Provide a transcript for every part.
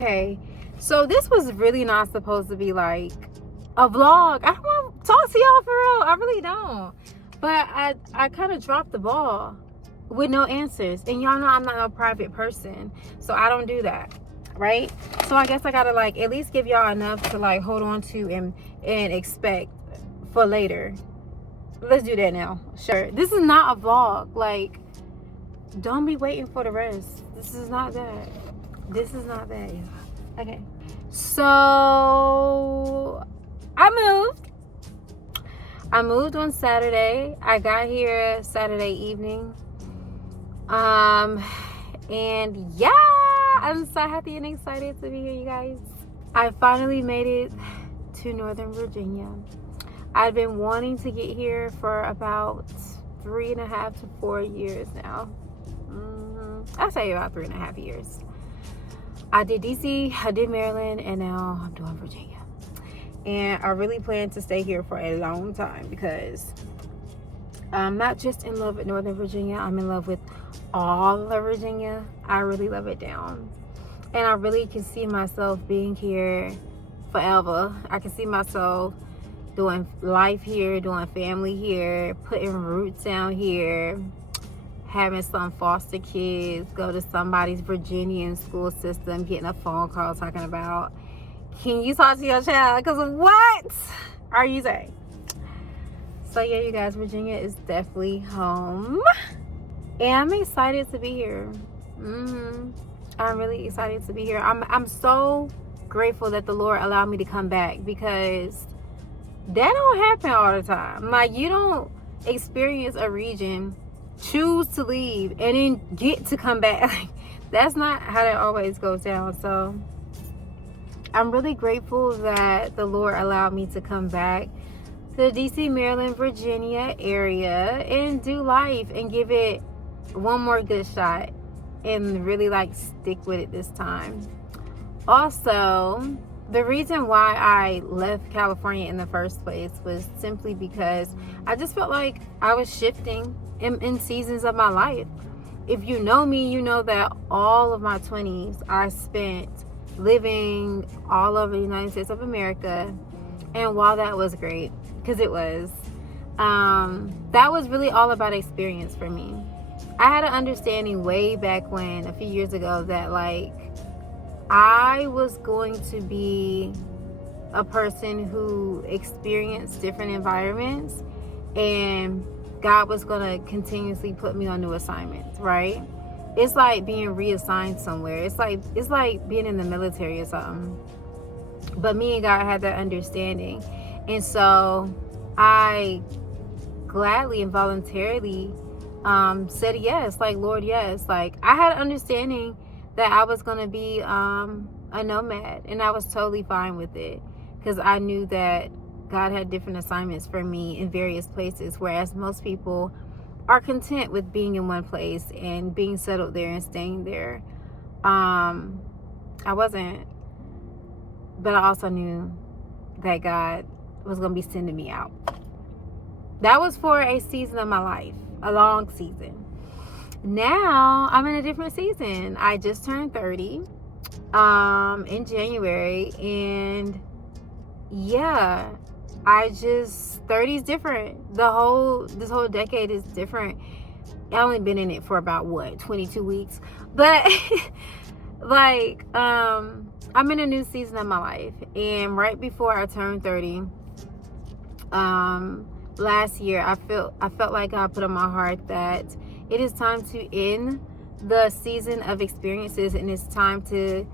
Okay, so this was really not supposed to be like a vlog. I don't want to talk to y'all for real. I really don't. But I kind of dropped the ball with no answers. And y'all know I'm not a private person. So I don't do that. Right? So I guess I gotta like at least give y'all enough to like hold on to and expect for later. Let's do that now. Sure. This is not a vlog. Like, don't be waiting for the rest. This is not that. This is not that. Okay. So I moved on Saturday. I got here Saturday evening. And yeah, I'm so happy and excited to be here, you guys. I finally made it to Northern Virginia. I've been wanting to get here for about 3.5 to 4 years now. I say about 3.5 years. I did DC, I did Maryland, and now I'm doing Virginia. And I really plan to stay here for a long time because I'm not just in love with Northern Virginia, I'm in love with all of Virginia. I really love it down. And I really can see myself being here forever. I can see myself doing life here, doing family here, putting roots down here, having some foster kids, go to somebody's Virginian school system, getting a phone call talking about, can you talk to your child? Because what are you saying? So yeah, you guys, Virginia is definitely home. And I'm excited to be here. I'm really excited to be here. I'm so grateful that the Lord allowed me to come back because that don't happen all the time. Like, you don't experience a region, choose to leave, and then get to come back. Like, that's not how that always goes down. So I'm really grateful that the Lord allowed me to come back to the DC, Maryland, Virginia area and do life and give it one more good shot and really like stick with it this time. Also, the reason why I left California in the first place was simply because I just felt like I was shifting in seasons of my life. If you know me, you know that all of my 20s I spent living all over the United States of America. And while that was great, because it was, that was really all about experience for me. I had an understanding way back when, a few years ago, that like I was going to be a person who experienced different environments, and God was going to continuously put me on new assignments, right? It's like being reassigned somewhere. It's like being in the military or something. But me and God had that understanding. And so I gladly and voluntarily said yes, like, Lord, yes. Like, I had an understanding that I was going to be a nomad, and I was totally fine with it because I knew that God had different assignments for me in various places, whereas most people are content with being in one place and being settled there and staying there. I wasn't, but I also knew that God was going to be sending me out. That was for a season of my life, a long season. Now I'm in a different season. I just turned 30 in January, and yeah, 30 is different. This whole decade is different. I only been in it for about 22 weeks, but like I'm in a new season of my life. And right before I turned 30 last year, I felt like God put on my heart that it is time to end the season of experiences, and it's time to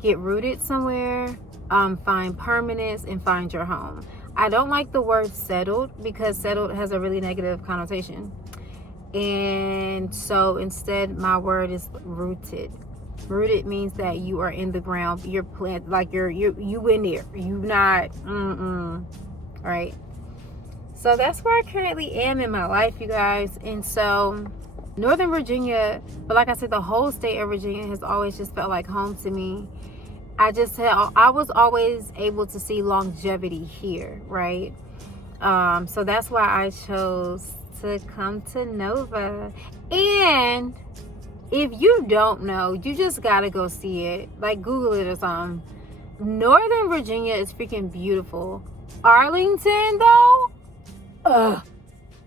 get rooted somewhere, find permanence, and find your home. I don't like the word settled because settled has a really negative connotation. And so instead, my word is rooted. Rooted means that you are in the ground, you're planted, like you in there. You not right? So that's where I currently am in my life, you guys. And so Northern Virginia, but like I said, the whole state of Virginia has always just felt like home to me. I was always able to see longevity here, right? So that's why I chose to come to Nova. And if you don't know, you just gotta go see it. Like, Google it or something. Northern Virginia is freaking beautiful. Arlington, though,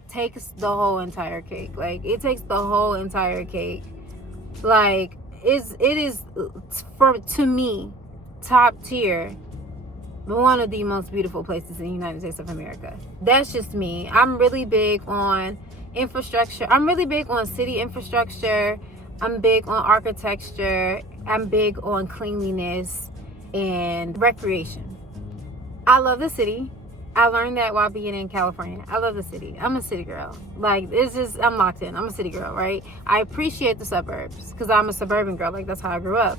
takes the whole entire cake. Like, it takes the whole entire cake. Like, it is, to me, top tier, one of the most beautiful places in the United States of America. That's just me. I'm really big on infrastructure. I'm really big on city infrastructure. I'm big on architecture. I'm big on cleanliness and recreation. I love the city. I learned that while being in California. I love the city. I'm a city girl. Like, it's just, I'm locked in. I'm a city girl, right? I appreciate the suburbs because I'm a suburban girl. Like, that's how I grew up.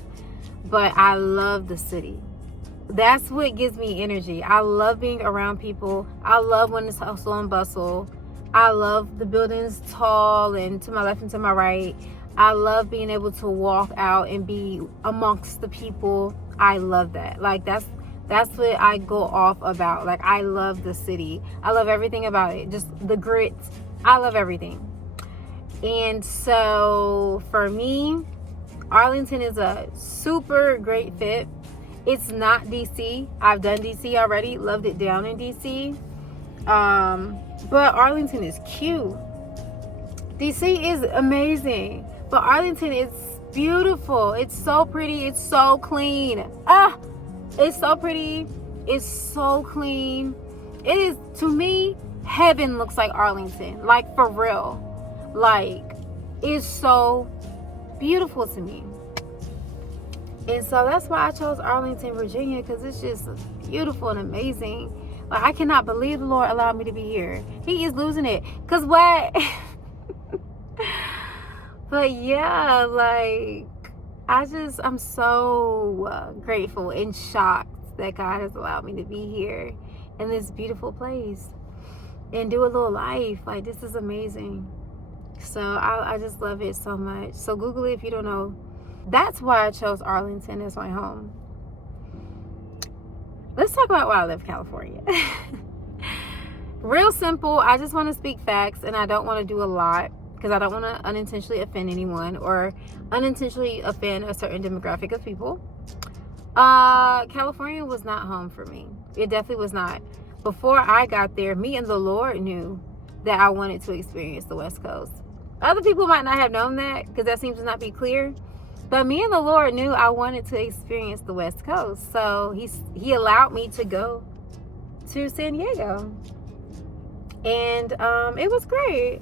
But I love the city. That's what gives me energy. I love being around people. I love when it's hustle and bustle. I love the buildings tall and to my left and to my right. I love being able to walk out and be amongst the people. I love that. Like, that's what I go off about. Like, I love the city. I love everything about it. Just the grit. I love everything. And so for me, Arlington is a super great fit. It's not DC. I've done DC already. Loved it down in DC. But Arlington is cute. DC is amazing. But Arlington is beautiful. It's so pretty. It's so clean. It's so pretty. It's so clean. It is, to me, heaven looks like Arlington. Like, for real. Like, it's so beautiful to me. And so that's why I chose Arlington, Virginia, because it's just beautiful and amazing. Like, I cannot believe the Lord allowed me to be here. He is losing it. Because what? But yeah, like, I'm so grateful and shocked that God has allowed me to be here in this beautiful place and do a little life. Like, this is amazing. So I just love it so much. So Google it if you don't know. That's why I chose Arlington as my home. Let's talk about why I left California. Real simple. I just want to speak facts, and I don't want to do a lot because I don't want to unintentionally offend anyone or unintentionally offend a certain demographic of people. California was not home for me. It definitely was not. Before I got there, me and the Lord knew that I wanted to experience the West Coast. Other people might not have known that because that seems to not be clear. But me and the Lord knew I wanted to experience the West Coast. So he allowed me to go to San Diego. And it was great.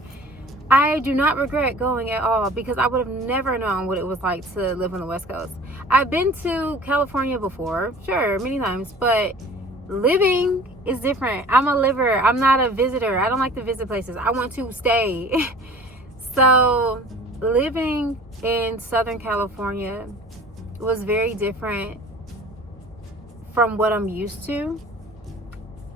I do not regret going at all because I would have never known what it was like to live on the West Coast. I've been to California before, sure, many times, but living is different. I'm a liver. I'm not a visitor. I don't like to visit places. I want to stay. So living in Southern California was very different from what I'm used to.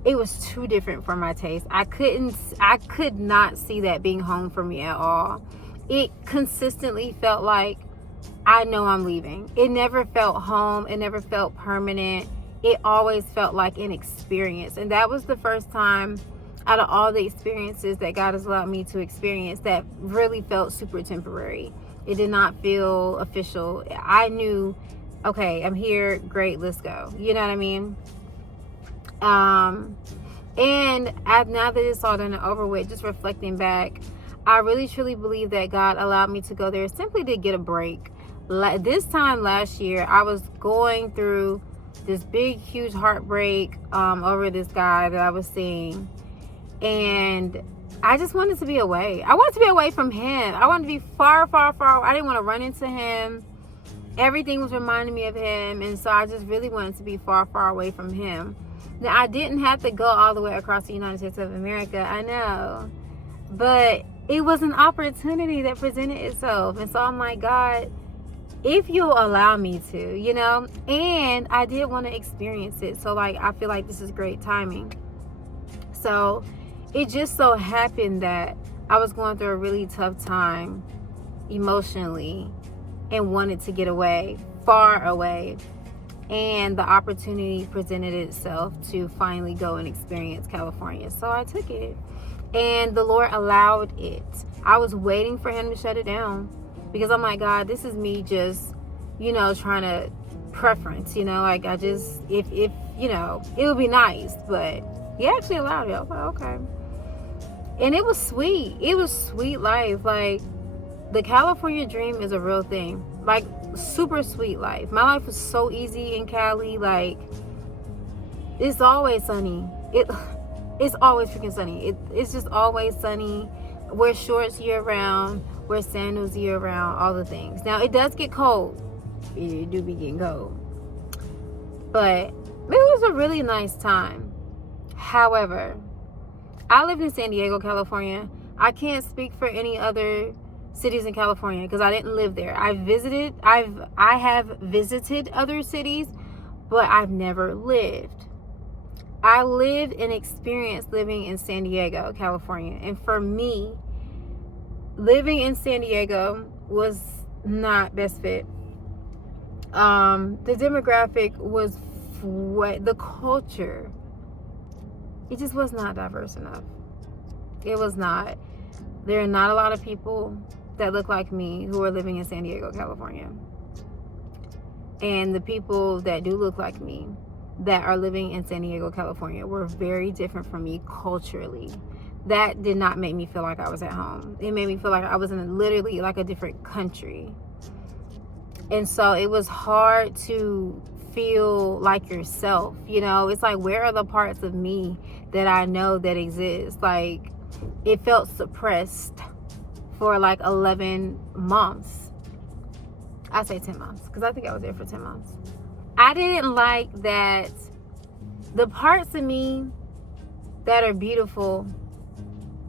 It was too different for my taste. I could not see that being home for me at all. It consistently felt like I know I'm leaving. It never felt home. It never felt permanent. It always felt like an experience. And that was the first time out of all the experiences that God has allowed me to experience that really felt super temporary. It did not feel official. I knew, okay, I'm here, great, let's go. You know what I mean? And now that it's all done and over with, just reflecting back, I really truly believe that God allowed me to go there simply to get a break. This time last year, I was going through this big, huge heartbreak over this guy that I was seeing. And I just wanted to be away. I wanted to be away from him. I wanted to be far, far, far. I didn't want to run into him. Everything was reminding me of him. And so I just really wanted to be far, far away from him. Now, I didn't have to go all the way across the United States of America. I know. But it was an opportunity that presented itself. And so I'm like, God, if you'll allow me to, you know. And I did want to experience it. So, like, I feel like this is great timing. So it just so happened that I was going through a really tough time emotionally and wanted to get away, far away. And the opportunity presented itself to finally go and experience California. So I took it. And the Lord allowed it. I was waiting for him to shut it down because I'm like, God, this is me just, trying to preference, like I just, if it would be nice, but he actually allowed it. I was like, okay. And it was sweet. It was sweet life. Like, the California dream is a real thing. Like, super sweet life. My life was so easy in Cali. Like, it's always sunny. It's always freaking sunny. It's just always sunny. Wear shorts year round. Wear sandals year round. All the things. Now, it does get cold. It do be getting cold. But it was a really nice time. However, I lived in San Diego, California. I can't speak for any other cities in California because I didn't live there. I have visited other cities, but I've never lived. I lived and experienced living in San Diego, California. And for me, living in San Diego was not best fit. The demographic was the culture. It just was not diverse enough. It was not. There are not a lot of people that look like me who are living in San Diego, California. And the people that do look like me that are living in San Diego, California were very different from me culturally. That did not make me feel like I was at home. It made me feel like I was in literally like a different country. And so it was hard to feel like yourself. It's like, where are the parts of me that I know that exist? Like, it felt suppressed for like 11 months. I say 10 months because I think I was there for 10 months. I didn't like that the parts of me that are beautiful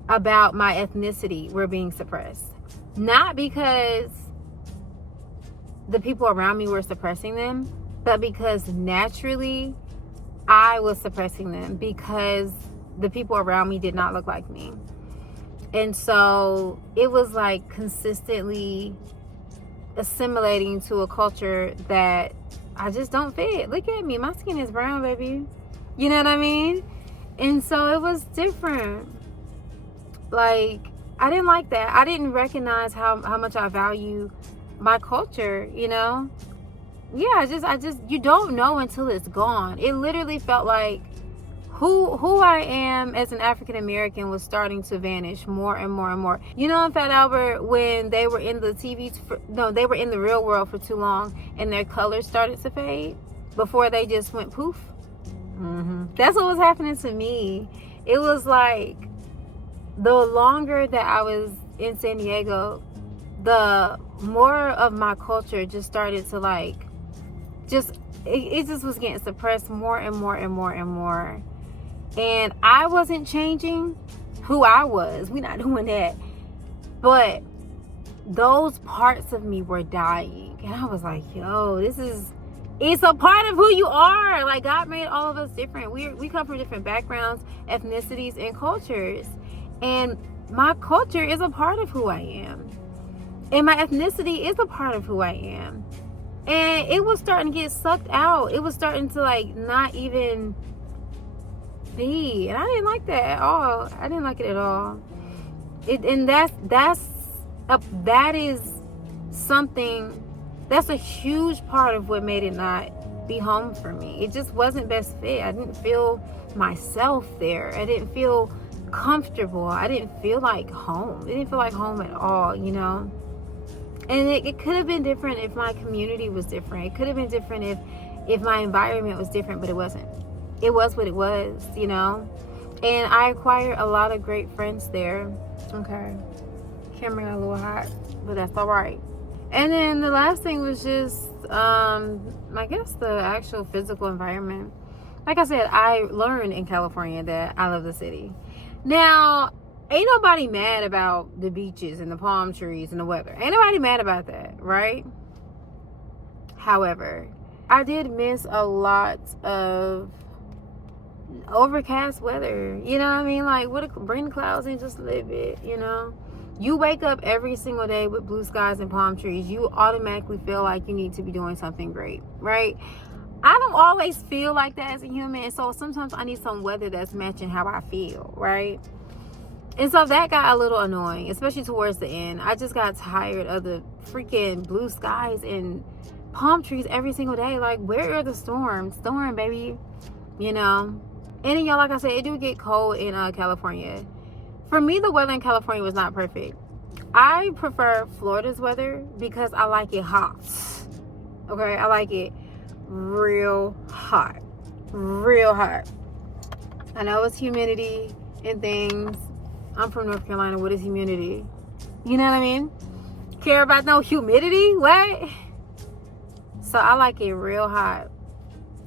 about my ethnicity were being suppressed. Not because the people around me were suppressing them, but because naturally I was suppressing them because the people around me did not look like me. And so it was like consistently assimilating to a culture that I just don't fit. Look at me. My skin is brown, baby. You know what I mean? And so it was different. Like, I didn't like that. I didn't recognize how much I value my culture, Yeah, I just you don't know until it's gone. It literally felt like who I am as an African American was starting to vanish more and more and more. In Fat Albert, when they were in the they were in the real world for too long and their colors started to fade before they just went poof. That's what was happening to me. It was like the longer that I was in San Diego, the more of my culture just started to like, it just was getting suppressed more and more and more and more. And I wasn't changing who I was. We're not doing that. But those parts of me were dying. And I was like, yo, it's a part of who you are. Like, God made all of us different. We come from different backgrounds, ethnicities, and cultures. And my culture is a part of who I am. And my ethnicity is a part of who I am. And it was starting to get sucked out. It was starting to like not even be. And I didn't like that at all. I didn't like it at all. That is something, that's a huge part of what made it not be home for me. It just wasn't best fit. I didn't feel myself there. I didn't feel comfortable. I didn't feel like home. It didn't feel like home at all, And it could have been different if my community was different. It could have been different if my environment was different, but it wasn't. It was what it was, And I acquired a lot of great friends there. Okay. Camera got a little hot, but that's all right. And then the last thing was just, I guess the actual physical environment. Like I said, I learned in California that I love the city. Now, ain't nobody mad about the beaches and the palm trees and the weather. Ain't nobody mad about that, right? However, I did miss a lot of overcast weather. You know what I mean? Like, bring the clouds in just a little bit, You wake up every single day with blue skies and palm trees. You automatically feel like you need to be doing something great, right? I don't always feel like that as a human. And so sometimes I need some weather that's matching how I feel, right? And so that got a little annoying, especially towards the end. I just got tired of the freaking blue skies and palm trees every single day. Like, where are the storms? Storm, baby. You know? And then, y'all, like I said, it do get cold in California. For me, the weather in California was not perfect. I prefer Florida's weather because I like it hot. Okay? I like it real hot. Real hot. I know it's humidity and things. I'm from North Carolina. What is humidity? You know what I mean? Care about no humidity? What? So I like it real hot.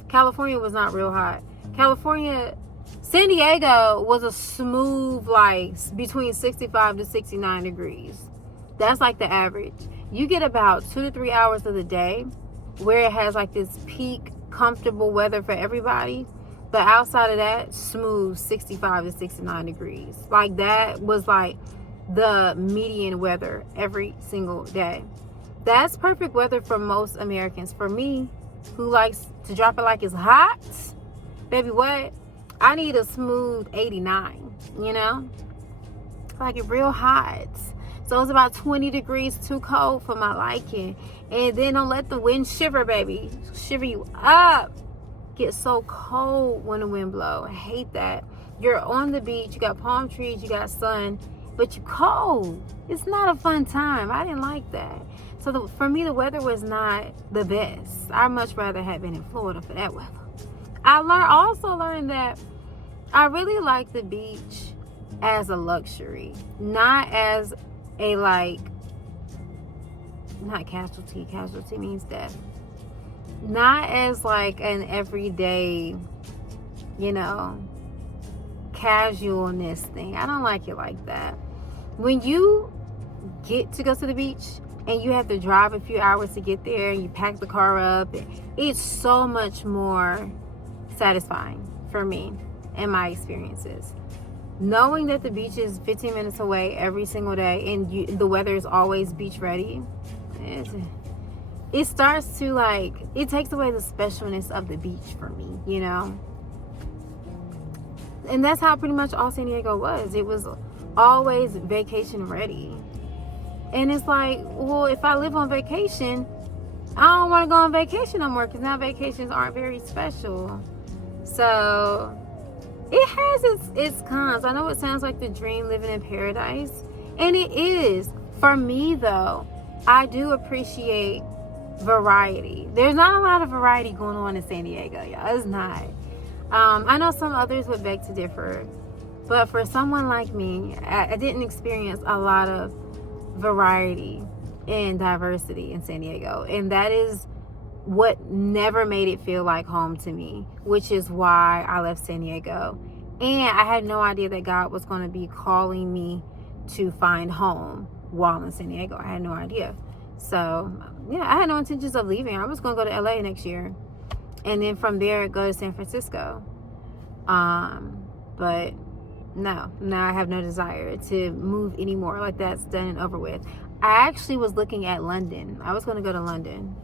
California was not real hot. California, San Diego was a smooth, like, between 65 to 69 degrees. That's like the average. You get about 2 to 3 hours of the day where it has like this peak comfortable weather for everybody. But outside of that, smooth 65 to 69 degrees. Like, that was like the median weather every single day. That's perfect weather for most Americans. For me, who likes to drop it like it's hot, baby, what? I need a smooth 89, you know? Like, it real hot. So it's about 20 degrees too cold for my liking. And then don't let the wind shiver, baby. Shiver you up. Get so cold when the wind blow. I hate that. You're on the beach, you got palm trees, you got sun, but you cold. It's not a fun time. I didn't like that. So for me, the weather was not the best. I'd much rather have been in Florida for that weather. I also learned that I really like the beach as a luxury, not as a, like, not casualty. Casualty means death. Not as like an everyday, you know, casualness thing. I don't like it like that. When you get to go to the beach and you have to drive a few hours to get there and you pack the car up, it's so much more satisfying for me and my experiences. Knowing that the beach is 15 minutes away every single day and the weather is always beach ready, it starts to, like, it takes away the specialness of the beach for me, you know? And that's how pretty much all San Diego was. It was always vacation ready. And it's like, well, if I live on vacation, I don't want to go on vacation no more because now vacations aren't very special. So it has its cons. I know it sounds like the dream living in paradise, and it is. For me, though, I do appreciate variety. There's not a lot of variety going on in San Diego, y'all. It's not. I know some others would beg to differ, but for someone like me, I didn't experience a lot of variety and diversity in San Diego, and that is what never made it feel like home to me, which is why I left San Diego. And I had no idea that God was going to be calling me to find home while in San Diego. I had no idea. So yeah, I had no intentions of leaving. I was going to go to LA next year and then from there go to San Francisco. But no, now I have no desire to move anymore. Like, that's done and over with. I actually was looking at London. I was going to go to London.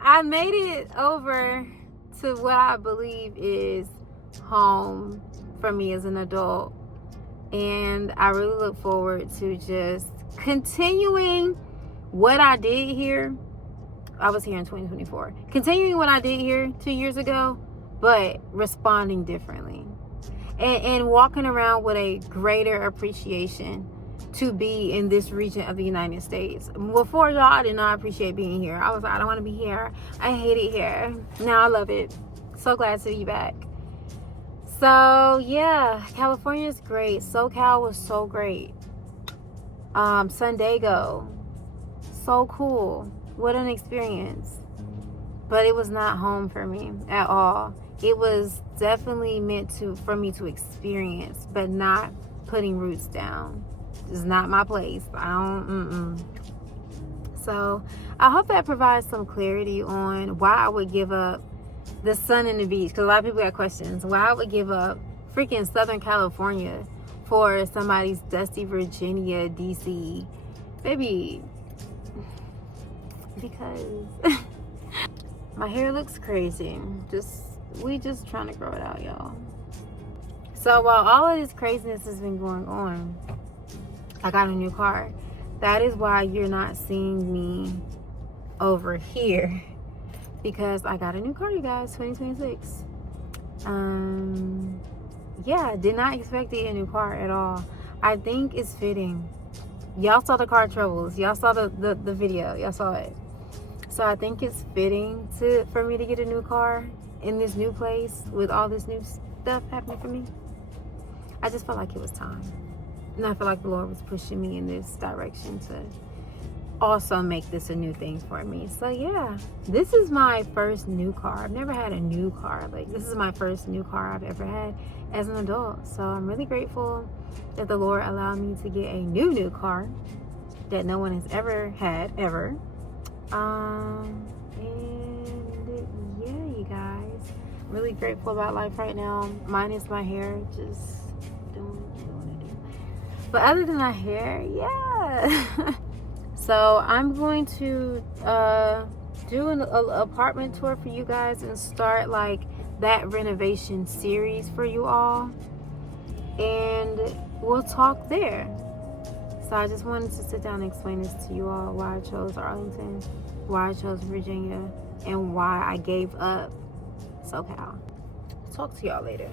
I made it over to what I believe is home for me as an adult, and I really look forward to just continuing what I did here. I was here in 2024. Continuing what I did here 2 years ago, but responding differently. And walking around with a greater appreciation to be in this region of the United States. Before, y'all, I did not appreciate being here. I was like, I don't want to be here. I hate it here. Now I love it. So glad to be back. So yeah, California is great. SoCal was so great. San Diego, so cool. What an experience. But it was not home for me at all. It was definitely meant for me to experience, but not putting roots down. It's not my place. So I hope that provides some clarity on why I would give up the sun and the beach, because a lot of people got questions. Why I would give up freaking Southern California for somebody's dusty Virginia, DC. Baby, because my hair looks crazy. We just trying to grow it out, y'all. So while all of this craziness has been going on, I got a new car. That is why you're not seeing me over here, because I got a new car, you guys. 2026. Yeah, did not expect to get a new car at all. I think it's fitting. Y'all saw the car troubles. Y'all saw the video. Y'all saw it. So I think it's fitting for me to get a new car in this new place with all this new stuff happening for me. I just felt like it was time. And I feel like the Lord was pushing me in this direction to also make this a new thing for me. So yeah, this is my first new car. I've never had a new car. Like, this is my first new car I've ever had as an adult. So I'm really grateful that the Lord allowed me to get a new car that no one has ever had, ever. And yeah, you guys, I'm really grateful about life right now. Minus my hair, just doing what I do. But other than my hair, yeah. So I'm going to do an apartment tour for you guys and start like that renovation series for you all, and we'll talk there. So I just wanted to sit down and explain this to you all, why I chose Arlington, why I chose Virginia, and why I gave up SoCal. Talk to y'all later.